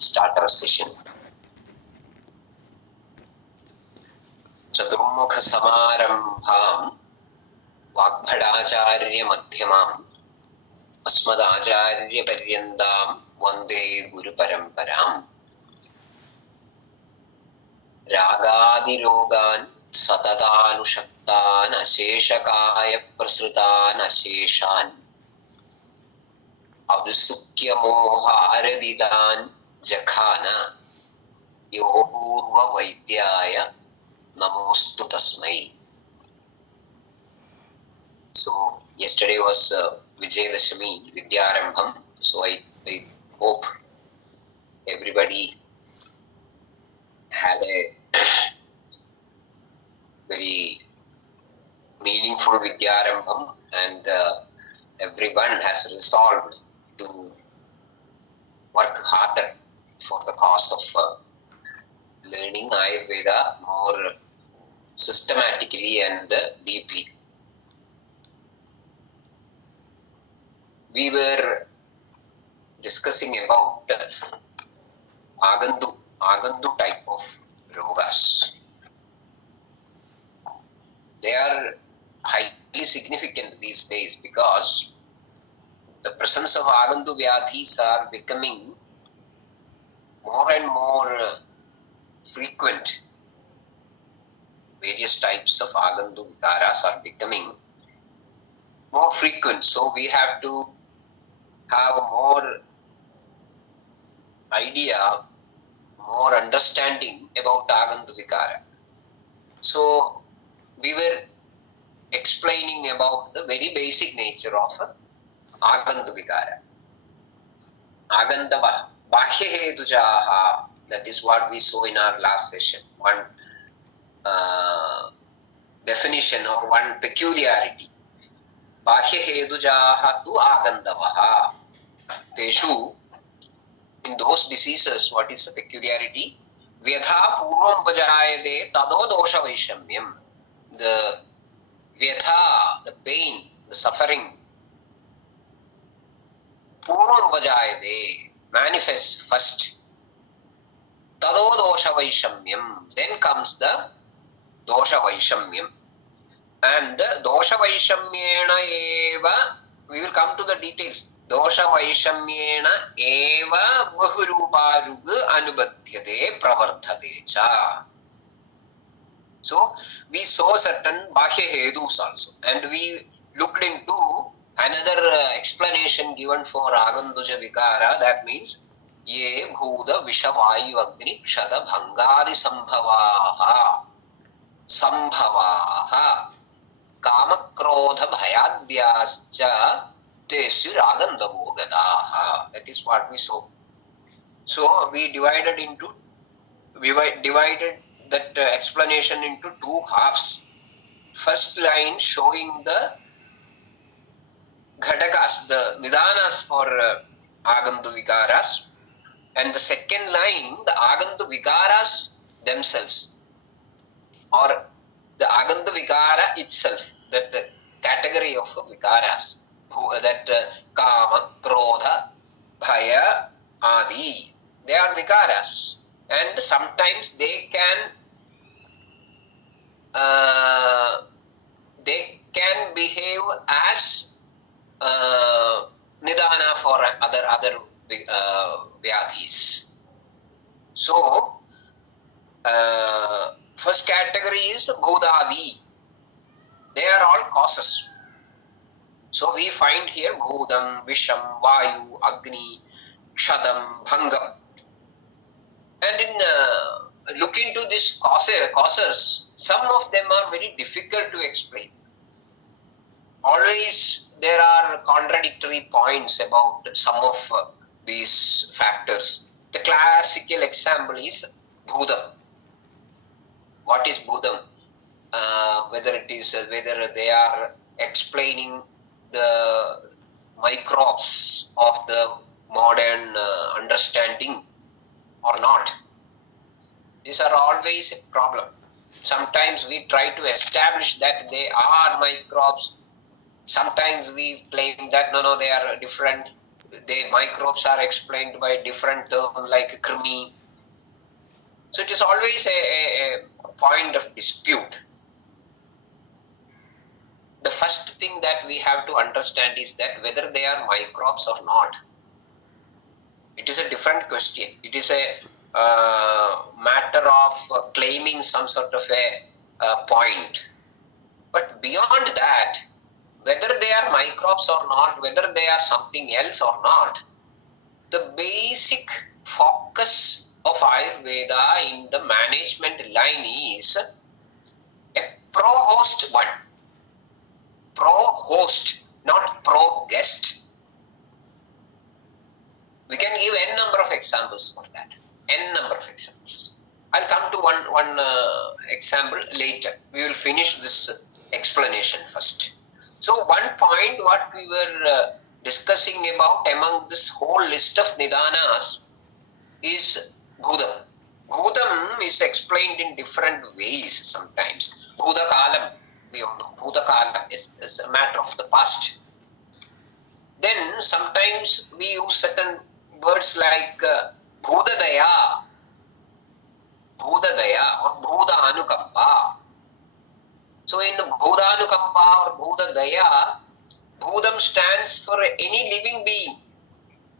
start our session. Chaturmukha Samarambham Vagbhadacharya Madhyamam Asmadacharya Paryandam Vande Guru Paramparam. Ragadi Rogan Satatanushaktan Asheshakaya Prasrutan Asheshan Abdusukya Moha Aradidan Jakhana Yopurva Vaidyaya Namostu Tasmai. So, yesterday was Vijayadashami, Vidyarambham. So, I hope everybody had a very meaningful Vidyarambham, and everyone has resolved to work harder for the cause of learning Ayurveda more systematically and deeply. We were discussing about Agandu type of rogas. They are highly significant these days because the presence of Agandu Vyadhis are becoming more and more frequent. Various types of Agandu Vikaras are becoming more frequent. So we have to have more idea, more understanding about Agandu Vikara. So we were explaining about the very basic nature of Agandu Vikara. Agandava Bahyahetujaha, that is what we saw in our last session. One definition or one peculiarity. Bahyahetujaha tu Agandavaha. Teshu, in those diseases, what is the peculiarity? Vyatha purvam vajayade tado dosha vaishamyam. The vyatha, the pain, the suffering, purvam vajayade, manifests first. Tado dosha vaishamyam. Then comes the dosha vaishamyam. And dosha vaishamyena eva, we will come to the details. Dosha vaishamyena eva bahuruparug anubadhyate pravardhate cha. So we saw certain bahya hedus also, and we looked into another explanation given for Aganduja Vikara. That means ye bhuda visha vayu agni kshada bhangadi sambhavaha kama krodha bhayadyascha teshu agandavo gadaha. That is what we saw. So we divided that explanation into two halves. First line showing the ghadakas, the nidanas for Agandu Vikaras, and the second line, the Agandu Vikaras themselves, or the Agandu Vikara itself, that the category of Vikaras, that Kama, Krodha, Bhaya, Adi, they are Vikaras, and sometimes they can behave as nidana for other vyadhis. So first category is bhudadi. They are all causes. So we find here bhudam, visham, vayu, agni, kshadam, bhangam. And in look into these causes, some of them are very difficult to explain. Always there are contradictory points about some of these factors. The classical example is bhudam. What is bhudam? Whether they are explaining the microbes of the modern understanding or not. These are always a problem. Sometimes we try to establish that they are microbes. Sometimes we claim that no, they are different. The microbes are explained by different terms like krimi. So it is always a point of dispute. The first thing that we have to understand is that whether they are microbes or not. It is a different question. It is a matter of claiming some sort of a point. But beyond that, whether they are microbes or not, whether they are something else or not, the basic focus of Ayurveda in the management line is a pro-host one. Pro-host, not pro-guest. We can give n number of examples for that. N number of examples. I'll come to one example later. We will finish this explanation first. So one point what we were discussing about among this whole list of Nidanas is Bhudam. Bhudam is explained in different ways sometimes. Bhudakalam, we all know. Bhudakalam is a matter of the past. Then sometimes we use certain words like Bhudadaya, or Bhuda Anukampa. So in Bhuda Anukampa or Bhudadaya, Bhudam stands for any living being.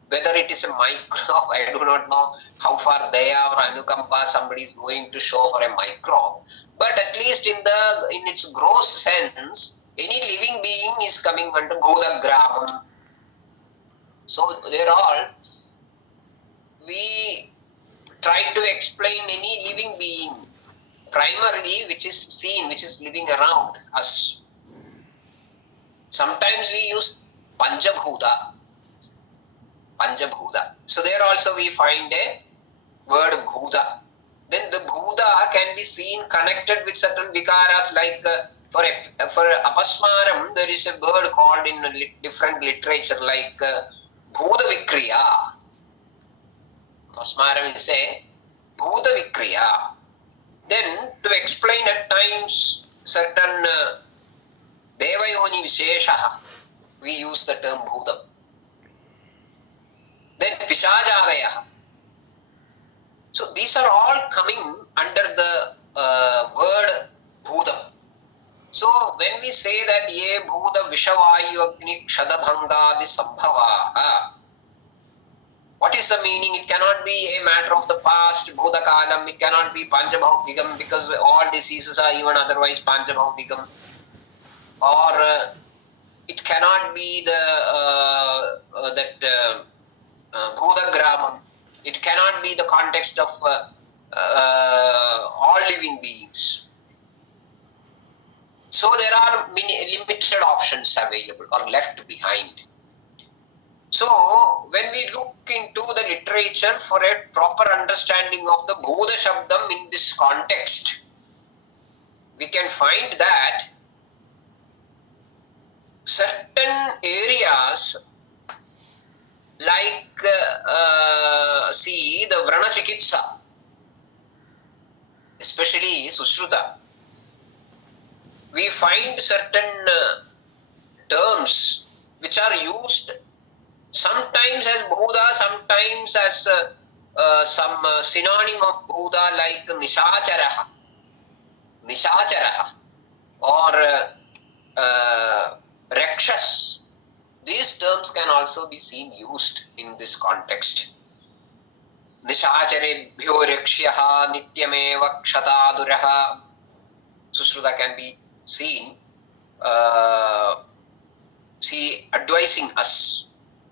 Whether it is a microbe, I do not know how far Daya or Anukampa somebody is going to show for a microbe. But at least in its gross sense, any living being is coming under Bhudagramam. So there all, we try to explain any living being primarily which is seen, which is living around us. Sometimes we use Panchabhuta. So there also we find a word Bhuta. Then the Bhuta can be seen connected with certain vikaras like for apasmaram there is a word called in different literature like Bhuta Vikriya. Apasmaram is a Bhuta Vikriya. Then to explain at times certain Devayoni Visheshaha, we use the term Bhutam. Then Pishajadaya. So these are all coming under the word Bhutam. So when we say that Ye Bhuta Vishavayu Agni Kshadabhangadi Sambhavaha, what is the meaning? It cannot be a matter of the past, Bhudakalam, it cannot be Panchabhautikam because all diseases are even otherwise Panchabhautikam. Or it cannot be Bhudagramam. It cannot be the context of all living beings. So there are many limited options available or left behind. So when we look into the literature for a proper understanding of the Bhuda Shabdam in this context, we can find that certain areas like see the Vrana Chikitsa, especially Sushruta, we find certain terms which are used sometimes as Bhuda, sometimes as some synonym of Bhuda like Nishacharaha or Rakshas. These terms can also be seen used in this context. Nishacharebhyo rakshyaha nityameva kshataduraha. Sushruta can be seen advising us.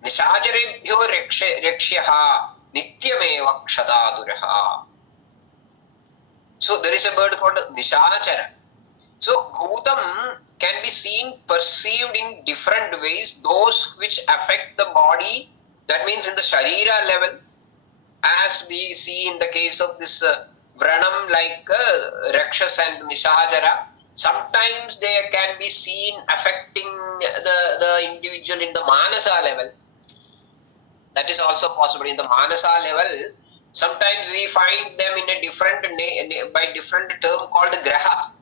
Nishacharebhyo rakshyaha nityameva kshataduraha. So there is a word called Nishachara. So Bhutam can be seen, perceived in different ways, those which affect the body, that means in the Sharira level, as we see in the case of this Vranam like Rakshas and Nishajara. Sometimes they can be seen affecting the individual in the Manasa level. That is also possible in the Manasa level. Sometimes we find them in a different by different term called Graha.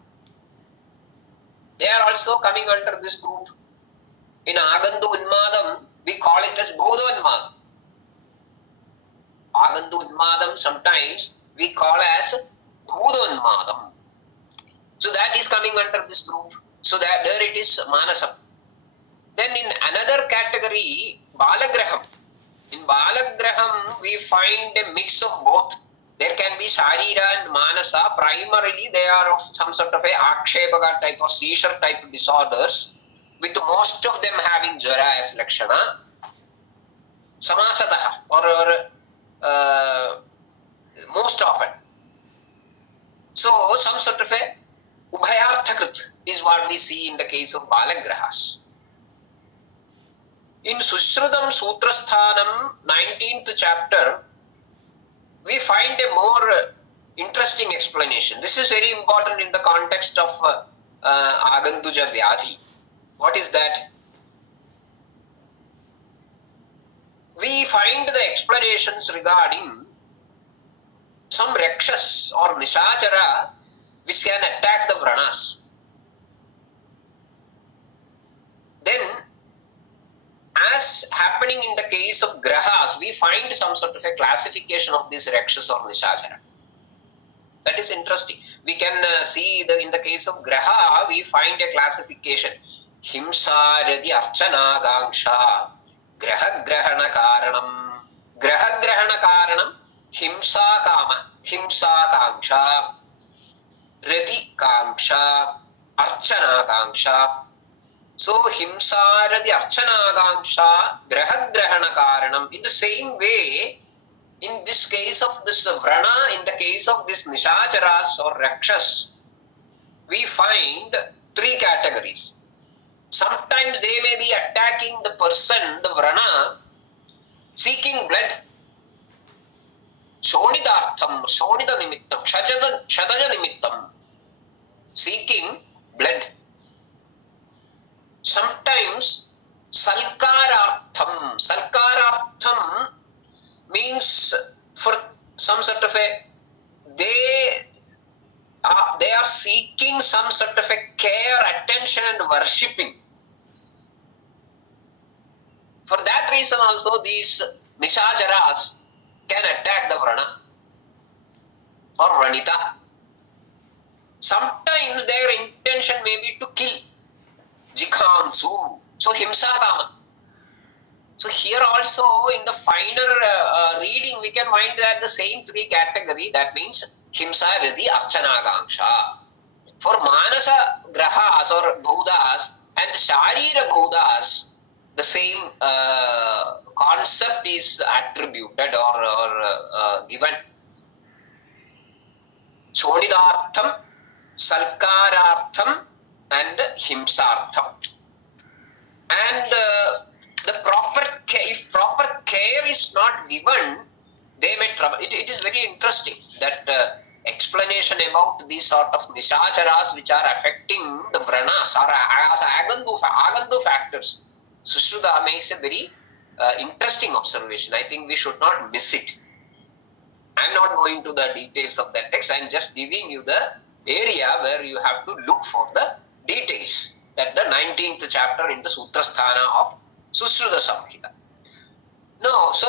They are also coming under this group. In Agandu Unmadam, we call it as Bhudanmadam. Agandu sometimes we call as Bhudanmadam. So that is coming under this group. So that there it is Manasam. Then in another category, Balagraham. In Balagraham, we find a mix of both. There can be Sharira and Manasa. Primarily, they are of some sort of a Akshepaka type or seizure type disorders, with most of them having Jara as Lakshana. Samasataha, or most often. So, some sort of a Ubhayarthakrit is what we see in the case of Balagrahas. In Sushrutam Sutrasthanam, 19th chapter, we find a more interesting explanation. This is very important in the context of Aganduja Vyadhi. What is that? We find the explanations regarding some Rakshas or Nishachara which can attack the Vranas. Then, as happening in the case of Grahas, we find some sort of a classification of these Rakshas or Nishachara. That is interesting. We can see in the case of Graha, we find a classification. Himsa Radi Archana Gangsha Graha Grahana Karanam. Graha Grahana Karanam Himsa Kama Himsa Kangsha Radi Kangsha Archana Kangsha. So, Himsaradi Archanagangsha Graha Grahana Karanam. In the same way, in this case of this Vrana, in the case of this Nishacharas or Rakshas, we find three categories. Sometimes they may be attacking the person, the Vrana, seeking blood. Shonidartham, Shonida Nimittam, Shadaja Nimittam, seeking blood. Sometimes Salkarartham. Salkarartham means for some sort of a, they are seeking some sort of a care, attention and worshipping. For that reason also these Nishacharas can attack the Vrana or Vranita. Sometimes their intention may be to kill. Jikhansu. So Himsa Kama. So here also in the finer reading we can find that the same three category, that means Himsa Radi Archanagangsha. For Manasa Grahas or Bhudas and Sharira Bhudas, the same concept is attributed or given. Shonidartham, Salkarartham and Himsartham. And if proper care is not given, they may trouble. It is very interesting that explanation about these sort of Nishacharas which are affecting the Vranas or as Agandu factors. Sushruta makes a very interesting observation. I think we should not miss it. I am not going to the details of that text. I am just giving you the area where you have to look for the details. That the 19th chapter in the Sutrasthana of Sushruta Samhita. No, so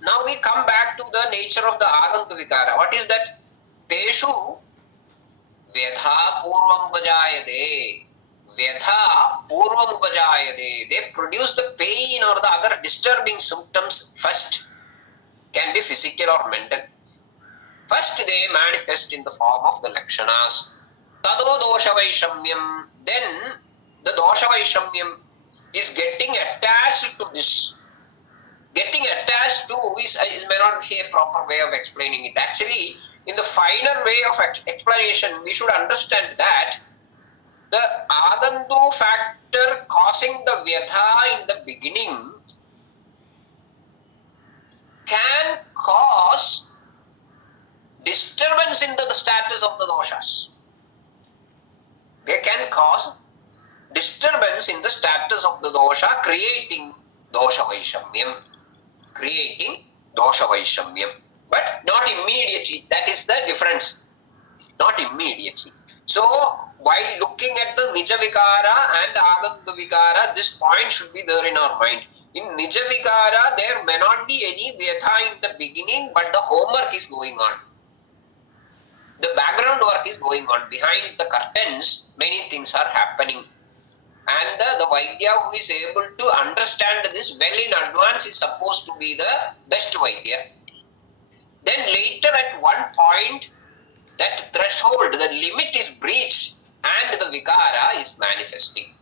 now we come back to the nature of the Agantu Vikara. What is that? Teshu Vyatha Purvam Upajayade. Vyatha Purvam Upajayade. They produce the pain or the other disturbing symptoms first. Can be physical or mental. First they manifest in the form of the Lakshanas. Tado Dosha Vaishamyam. Then the Dosha Vaishamyam is getting attached to this. Getting attached to is may not be a proper way of explaining it. Actually, in the finer way of explanation, we should understand that the Agandu factor causing the Vyatha in the beginning can cause disturbance into the status of the doshas. They can cause disturbance in the status of the dosha, creating dosha vaishamyam. Creating dosha vaishamyam. But not immediately. That is the difference. Not immediately. So, while looking at the Nija Vikara and Aganda Vikara, this point should be there in our mind. In Nija Vikara, there may not be any Vyatha in the beginning, but the homework is going on. The background work is going on. Behind the curtains, many things are happening. And the Vaidya who is able to understand this well in advance is supposed to be the best Vaidya. Then later at one point, that threshold, the limit is breached and the Vikara is manifesting.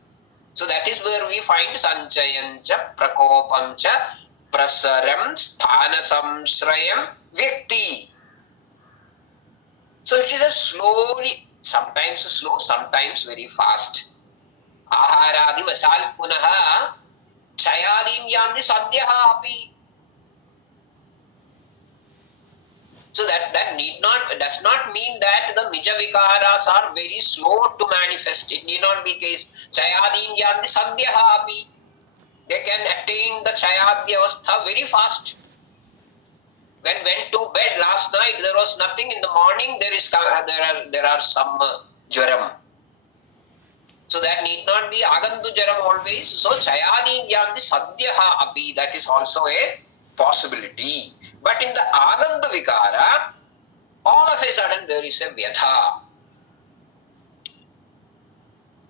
So that is where we find Sanchayam cha, Prakopam cha, Prasaram, Sthana Samshrayam, Vyakti. So it is a slowly, sometimes slow, sometimes very fast. Aharadi vasal punaha chayadim yandi sadhyaha api. So that does not mean that the Nija Vikaras are very slow to manifest. It need not be case. Chayadim yandi sadhyaha api. They can attain the Chayadya avastha very fast. When went to bed last night, there was nothing. In the morning, there are some jwaram. So that need not be agandu jaram always. So chayadi yandi sadhyaha api, that is also a possibility. But in the aganda vikara, all of a sudden there is a vyatha.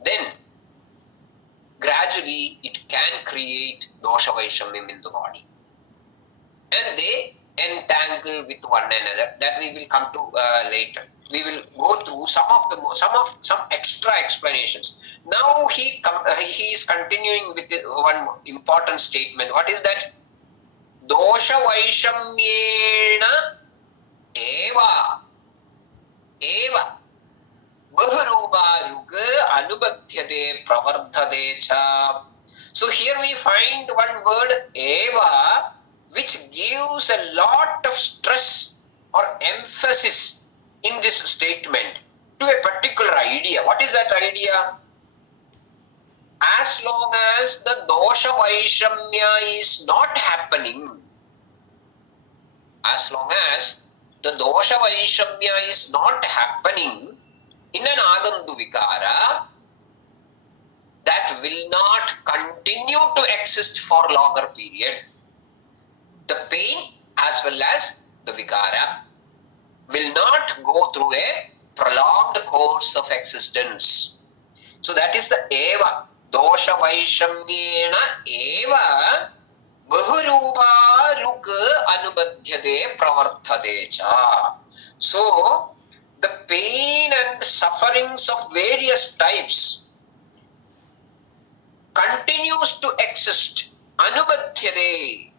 Then gradually it can create dosha vaishamyam in the body. And they entangle with one another. That we will come to later. We will go through some extra explanations. Now he is continuing with one important statement. What is that? Dosha vaishamyena eva bahurupa ruga anubadhyate pravardhate cha. So here we find one word eva, which gives a lot of stress or emphasis in this statement to a particular idea. What is that idea? As long as the dosha vaishamya is not happening, as long as the dosha vaishamya is not happening in an agandu vikara, that will not continue to exist for longer period. The pain as well as the vikara will not go through a prolonged course of existence. So that is the eva. Dosha vaishamyena eva bahurupa ruk anubadhyate pravarthate cha. So the pain and sufferings of various types continues to exist, anubadhyate,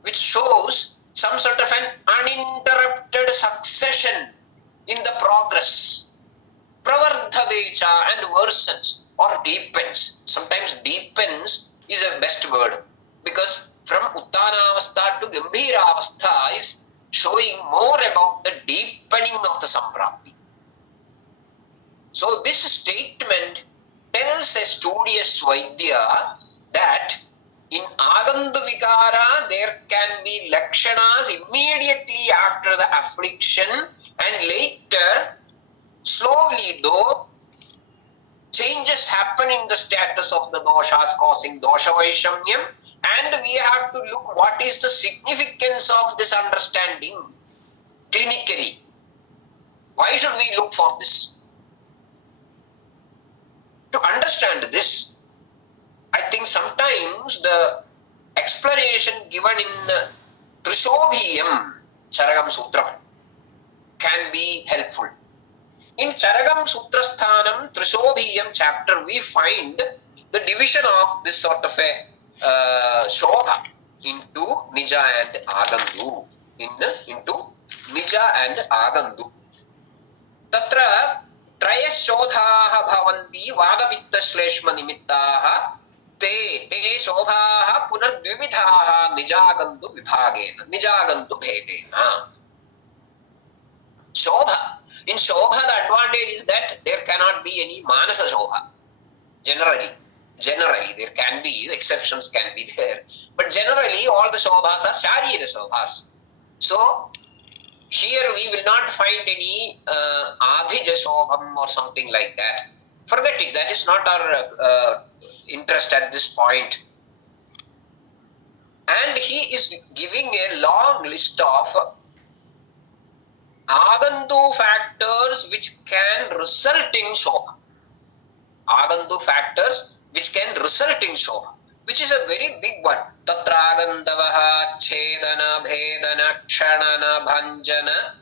which shows some sort of an uninterrupted succession in the progress. Pravardhadecha, and worsens or deepens. Sometimes deepens is a best word, because from Uttanavastha to Gambhiravastha is showing more about the deepening of the Samprapti. So this statement tells a studious Vaidya that in Aganda Vikara there can be lakshanas immediately after the affliction, and later, slowly though, changes happen in the status of the doshas causing dosha vaishamyam, and we have to look what is the significance of this understanding clinically. Why should we look for this? To understand this, I think sometimes the explanation given in Trisobhiyam Charagam Sutra can be helpful. In Charagam Sutrasthanam Trisobhiyam chapter, we find the division of this sort of a Shobha into Nija and Agandu. Into Nija and Agandu. Tatra Trayashodhaha bhavanti vagavitta nimittaha te shobhaha punardvividhaha nijagandu vibhagena nijagandu bhedena. Shobha. In Shobha, the advantage is that there cannot be any Manasa Shobha. Generally, there can be, exceptions can be there. But generally, all the Shobhas are Sharira Shobhas. So, Here we will not find any Adhija Shobham or something like that. Forget it, that is not our interest at this point. And he is giving a long list of Agandu factors which can result in Shobha. Agandu factors which can result in Shobha, which is a very big one. Tatragandavaha Chedana Bhedana Kshanana Bhanjana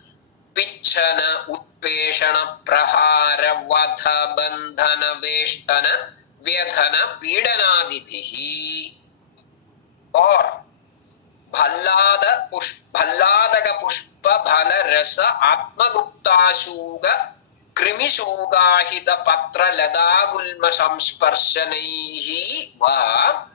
Pichana Utpeshana Prahara Vadha Bandhana Veshtana Vyadhana Pidanadibhihi, or Bhalladaga Pushpa Bhala Rasa Atmaguptashuga Krimishugahita Patra Ladagulma Samsparshanaihi Va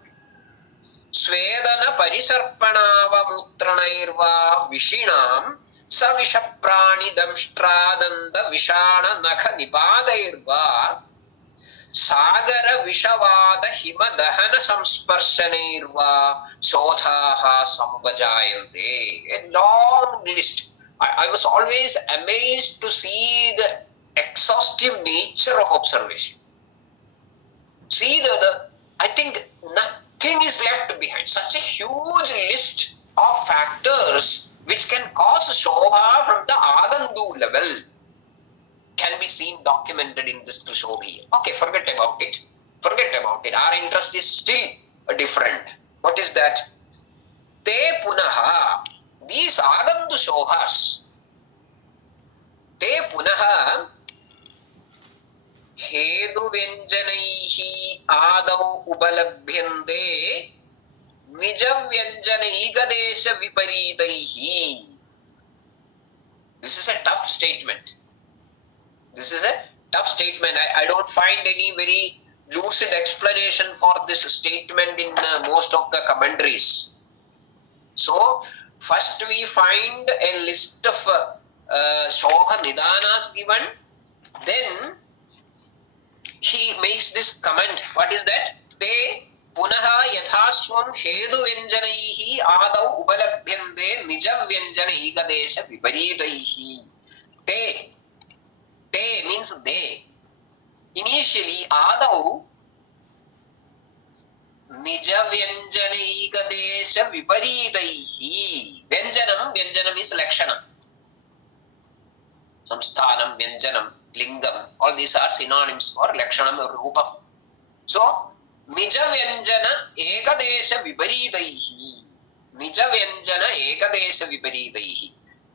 Svedana Parisarpanava Mutranairva Vishinam Savishaprani Damstradanda Vishana Nakha Nipadairva Sagara Vishavada Himadahana Samsparshanirva Sodhaha Sambhajayante. A long list. I was always amazed to see the exhaustive nature of observation. See I think nothing is left behind. Such a huge list of factors which can cause Shobha from the Agandu level can be seen documented in this Trishobhi. Okay, forget about it. Forget about it. Our interest is still different. What is that? Te punaha. These Agandu Shobhas. Te punaha. Hedu Vyanjanaihi Adau Ubalabhyande Nija Vyanjana Igadesha Viparitaihi. This is a tough statement. This is a tough statement. I don't find any very lucid explanation for this statement in most of the commentaries. So, first we find a list of Shobha Nidanas given. Then he makes this comment. What is that? Te punaha yathaswam hedu vyanjanaihi adau ubalabhyande nija vyanjana igadesha viparitaihi. Te means they. Initially, Adau Nija Vyanjana Igadesha Viparitaihi. Vyanjanam is Lakshanam. Samsthanam, Vyanjanam, Lingam, all these are synonyms for Lakshanam or Rupam. So, Nija Vyanjana Ekadesha Viparitaihi. Nija Vyanjana Ekadesha Viparitaihi.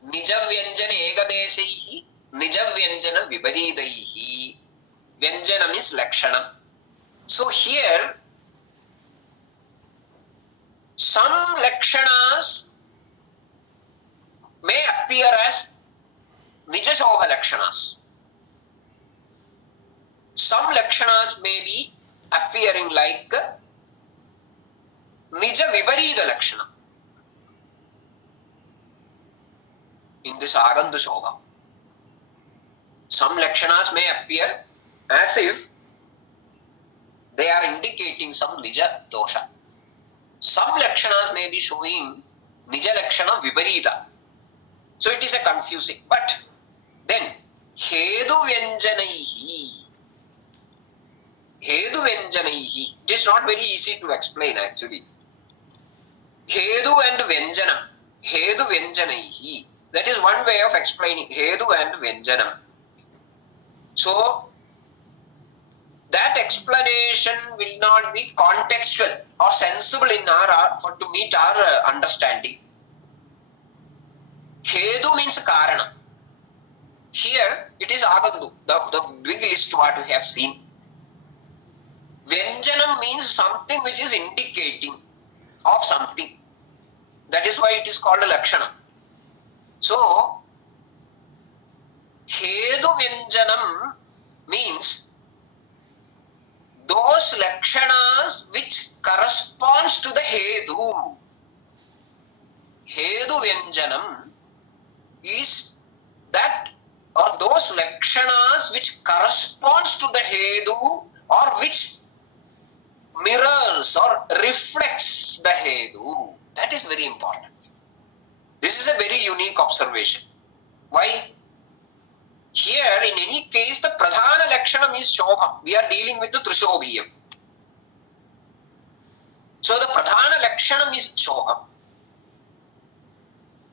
Nija Vyanjana Ekadesaihi. Nija Vyanjana Viparitaihi. Vyanjanam is Lakshanam. So here, some Lakshanas may appear as Nija Shobha Lakshanas. Some Lakshanas may be appearing like Nija Viparita Lakshana in this Agandu Shobha. Some Lakshanas may appear as if they are indicating some Nija dosha. Some Lakshanas may be showing Nija Lakshana Viparita. So it is a confusing. But then, Hedu Vyanjanaihi. Hedu Vyanjanaihi. It is not very easy to explain actually. Hedu and Vyanjanam. Hedu Vyanjanaihi. That is one way of explaining Hedu and Vyanjanam. So, that explanation will not be contextual or sensible in to meet our understanding. Hedu means Karana. Here it is Agandu, the big list what we have seen. Vyanjanam means something which is indicating of something. That is why it is called a Lakshana. So, Hedu Vyanjanam means those Lakshanas which corresponds to the Hedu. Hedu Vyanjanam is that or those Lakshanas which corresponds to the Hedu or which mirrors or reflects the Hedu. That is very important. This is a very unique observation. Why? Here, in any case, the Pradhana Lakshanam is Shobha. We are dealing with the Trishobhiyam. So the Pradhana Lakshanam is Shobha.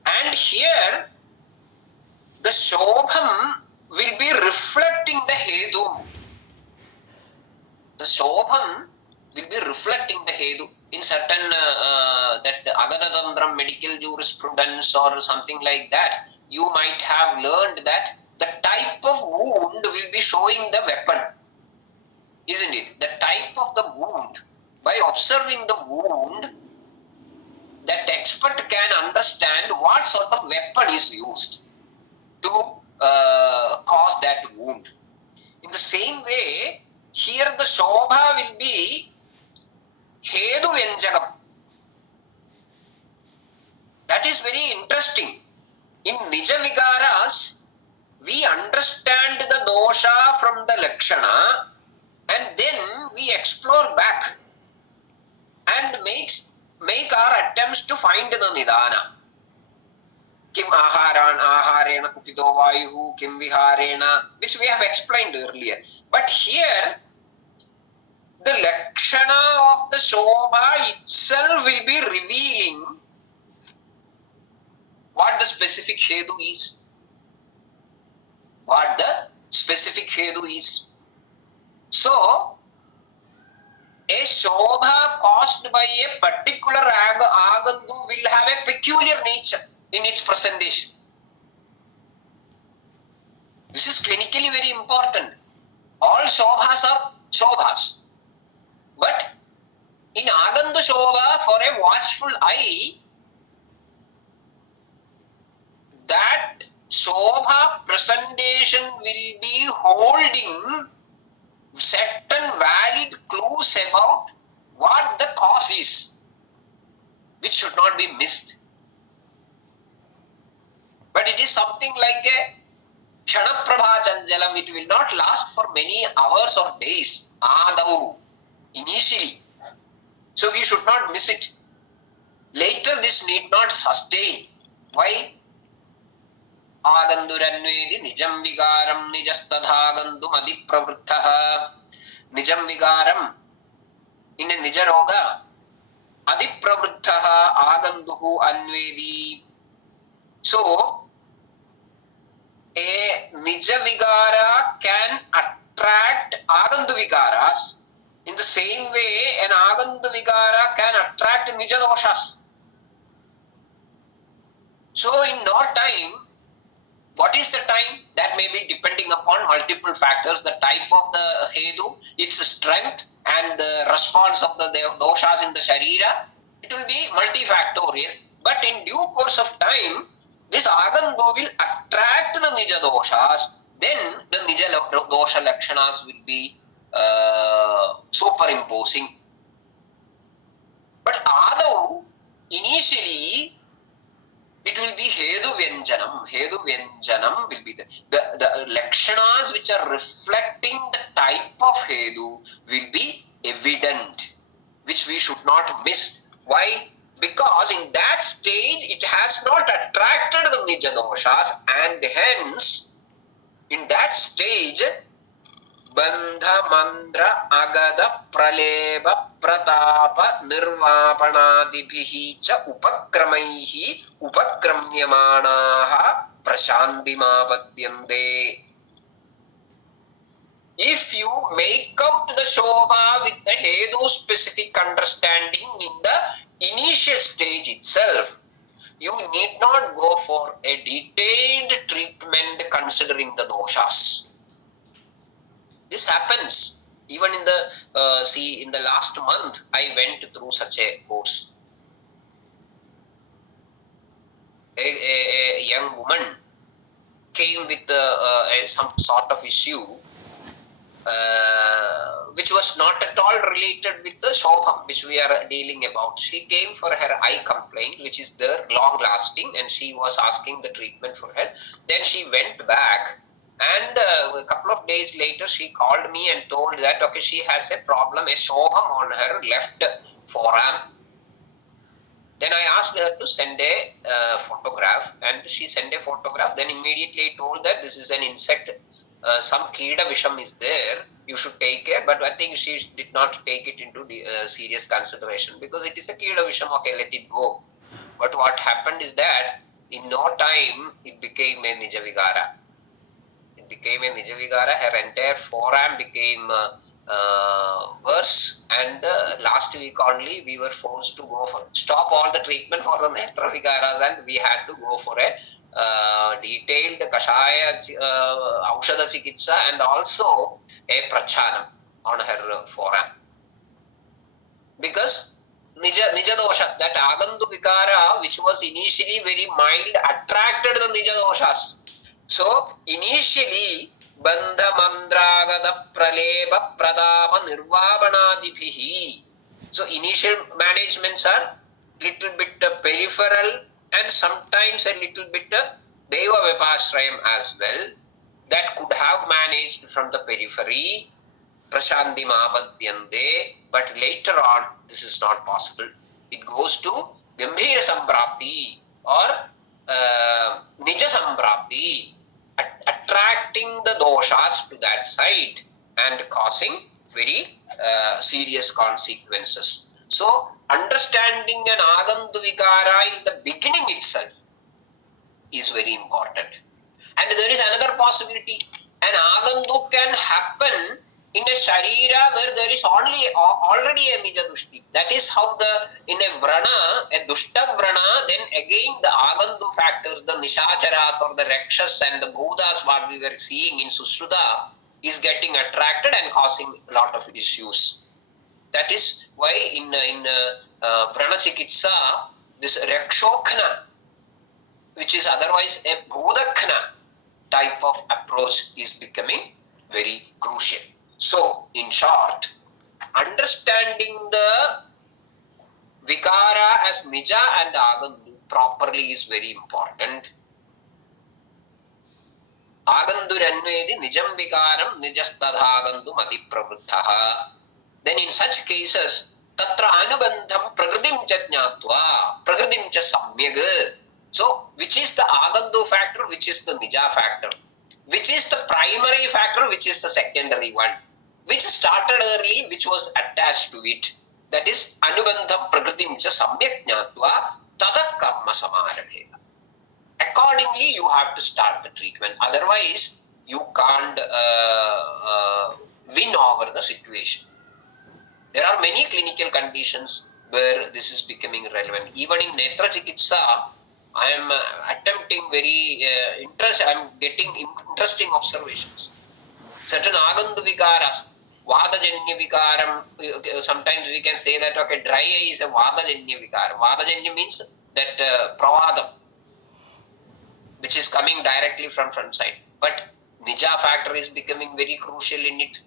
And here, the Shobham will be reflecting the Hedu. The Shobham will be reflecting the Hedu. In certain that Aganatandram medical jurisprudence or something like that, you might have learned that the type of wound will be showing the weapon. Isn't it? The type of the wound. By observing the wound, that expert can understand what sort of weapon is used to cause that wound. In the same way, here the Shobha will be Hedu Vyanjagam. That is very interesting. In Nija Vigaras, we understand the dosha from the Lakshana and then we explore back and make our attempts to find the Nidana. Kim aharena kupito vayuhu, kim viharena, which we have explained earlier. But here, the Lakshana of the Shobha itself will be revealing what the specific Hedu is. What the specific Hedu is. So, a Shobha caused by a particular Agandu will have a peculiar nature in its presentation. This is clinically very important. All Shobhas are Shobhas. But in Agandu Shobha, for a watchful eye, that Shobha presentation will be holding certain valid clues about what the cause is, which should not be missed. But it is something like a Kshanapradha Chanjalam. It will not last for many hours or days. Adau, initially. So we should not miss it. Later this need not sustain. Why? Aganduranvedi nijam vigaram nijastadhagandum adipravruttaha. Nijam vigaram in a nijaroga adipravruttaha aganduhu anvedi. So, a nija vigara can attract agandu vigaras. In the same way, an agandu vigara can attract nija doshas. So, in no time, what is the time? That may be depending upon multiple factors. The type of the Hedu, its strength and the response of the doshas in the Sharira. It will be multifactorial. But in due course of time, this Agandu will attract the Nija doshas. Then the Nija dosha lakshanas will be superimposing. But Adau, initially, it will be Hedu Vyanjanam. Hedu Vyanjanam will be the lakshanas which are reflecting the type of Hedu will be evident, which we should not miss. Why? Because in that stage it has not attracted the Nija doshas, and hence in that stage Bandha Mandra Agada Praleba Pratapa Nirvapanadibhihi cha Upakramaihi Upakramyamanaha Prashandimapadyante. If you make out the Shobha with the Hedu specific understanding in the initial stage itself, you need not go for a detailed treatment considering the doshas. This happens. Even in the, in the last month, I went through such a course. A young woman came with some sort of issue which was not at all related with the Shobham which we are dealing about. She came for her eye complaint, which is there long lasting, and she was asking the treatment for her. Then she went back, and a couple of days later she called me and told that okay, she has a problem, a Shobham on her left forearm. Then I asked her to send a photograph, and she sent a photograph. Then immediately I told that this is an insect, some Kida Visham is there, you should take care. But I think she did not take it into the serious consideration because it is a Kida Visham, okay, let it go. But what happened is that in no time it became a Nijavigara. It became a Nijavigara. Her entire forearm became worse. And last week only, we were forced to go for stop all the treatment for the Netra Vigaras, and we had to go for a detailed Kashaya Aushadha Chikitsa and also a Prachanam on her forearm. Because Nija doshas, that Agandu Vikara, which was initially very mild, attracted the Nija doshas. So initially, Bandha Mandragada Praleba Pradama Nirvabanadibhihi. So initial managements are little bit peripheral and sometimes a little bit Deva Vipashrayam as well. That could have managed from the periphery. Prashanti Mahapadyante, but later on this is not possible. It goes to Gambhira Samprapti or Nija Samprapti, attracting the doshas to that side and causing very serious consequences. So, understanding an Agantu Vikara in the beginning itself is very important. And there is another possibility. An Agantu can happen in a Sharira where there is already a Nija Dushti. That is how in a Vrana, a Dushta Vrana, then again the Agantu factors, the Nishacharas or the Rakshas and the Bhudas, what we were seeing in Susruta, is getting attracted and causing a lot of issues. That is why in Vrana Chikitsa, this Rakshokna, which is otherwise a Bhudakhna type of approach, is becoming very crucial. So, in short, understanding the Vikara as Nija and Agandu properly is very important. Aganduranvedi Nijam Vikaram Nijastadhagandu Madipravruttaha. Then in such cases, Tatra Anubandham Prakritim cha Jnatva, Prakritim cha Samyag. So, which is the Agandu factor, which is the Nija factor? Which is the primary factor, which is the secondary one? Which started early, which was attached to it? That is Anubandham Prakritim cha Samyak Jnatva Tada Karma Samarabheva. Accordingly, you have to start the treatment. Otherwise, you can't win over the situation. There are many clinical conditions where this is becoming relevant. Even in Netra Chikitsa, I am attempting I am getting interesting observations. Certain Agandu Vikaras, Vadajanya Vikaram, sometimes we can say that, okay, dry eye is a Vadajanya Vikara. Vadajanya means that Pravadam, which is coming directly from front side. But Nija factor is becoming very crucial in it.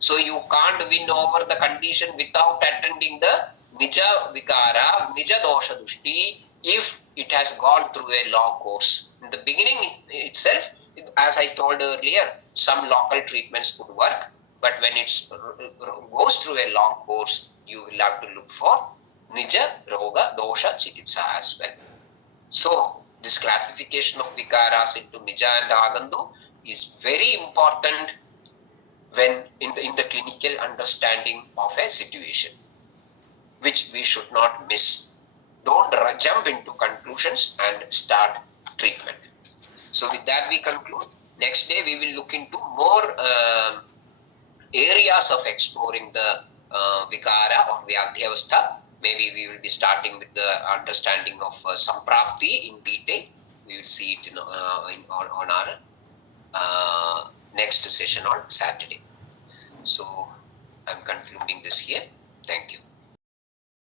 So you can't win over the condition without attending the Nija Vikara, Nija Dosha Dushti, if it has gone through a long course. In the beginning itself, as I told earlier, some local treatments could work, but when it goes through a long course, you will have to look for Nija Roga Dosha Chikitsa as well. So, this classification of Vikaras into Nija and Agandu is very important when in the clinical understanding of a situation, which we should not miss. Don't jump into conclusions and start treatment. So with that we conclude. Next day we will look into more areas of exploring the Vikara or Vyadhyavastha. Maybe we will be starting with the understanding of Samprapti in detail. We will see it on our next session on Saturday. So I'm concluding this here. Thank you.